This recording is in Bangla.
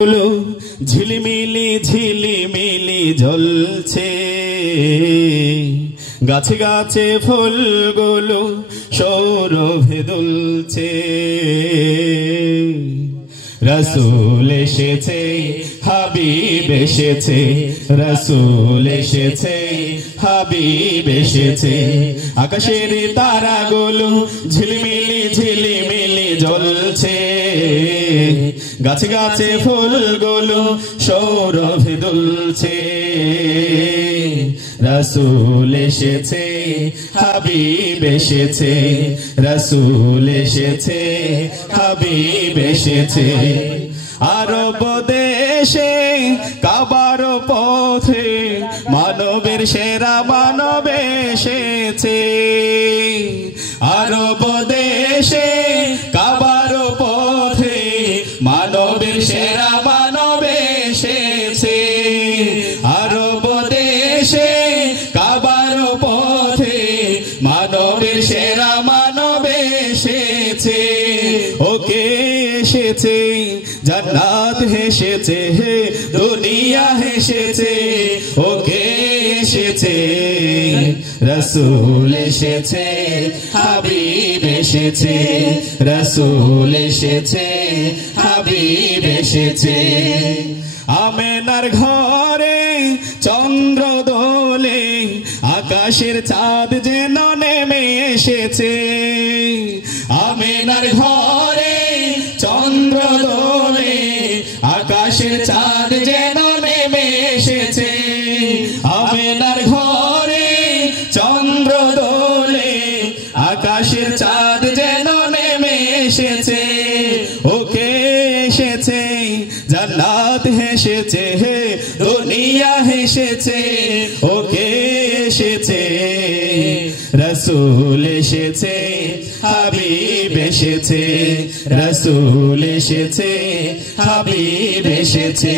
ঝিলিমিলি ঝিলিমিলি জ্বলছে, গাছে গাছে ফুলগুলো সৌরভে দুলছে। রাসূল এসেছে, হাবিব এসেছে, রাসূল এসেছে, হাবিব এসেছে। আকাশের তারাগুলো ঝিলিমিলি ঝিলিমিলি জ্বলছে, গাছে গাছে ফুলগুলো সৌরভে দুলছে। রাসূল এসেছে, হাবিব এসেছে, রাসূল এসেছে, হাবিব এসেছে। আরব দেশে কাবার পথে মানবের সেরা মানব এসেছে। আরব দেশে কাবার পথে মানবের সেরা মানব এসেছে। আরব দেশে কাবার পথে মানবের সেরা মানব এসেছে। ওকে এসেছে, জান্নাত হেসেছে, দুনিয়া হেসেছে। ওকে এসেছে, রাসূল এসেছে, হাবিব এসেছে, রাসূল এসেছে, হাবিব এসেছে। আমেনার ঘরে চন্দ্র দোলে, আকাশের চাঁদ যেন নেমে এসেছে। আমেনার ঘরে চন্দ্র দোলে, আকাশের চাঁদ যেন নেমে এসেছে। আমেনার ঘরে চন্দ্র দোলে, আকাশের চাঁদ যেন নেমে এসেছে। ওকে এসেছে, জান্নাত হেসেছে, দুনিয়া হেসেছে। ওকে এসেছে, রাসূল এসেছে, হাবিব এসেছে, রাসূল এসেছে, হাবিব এসেছে।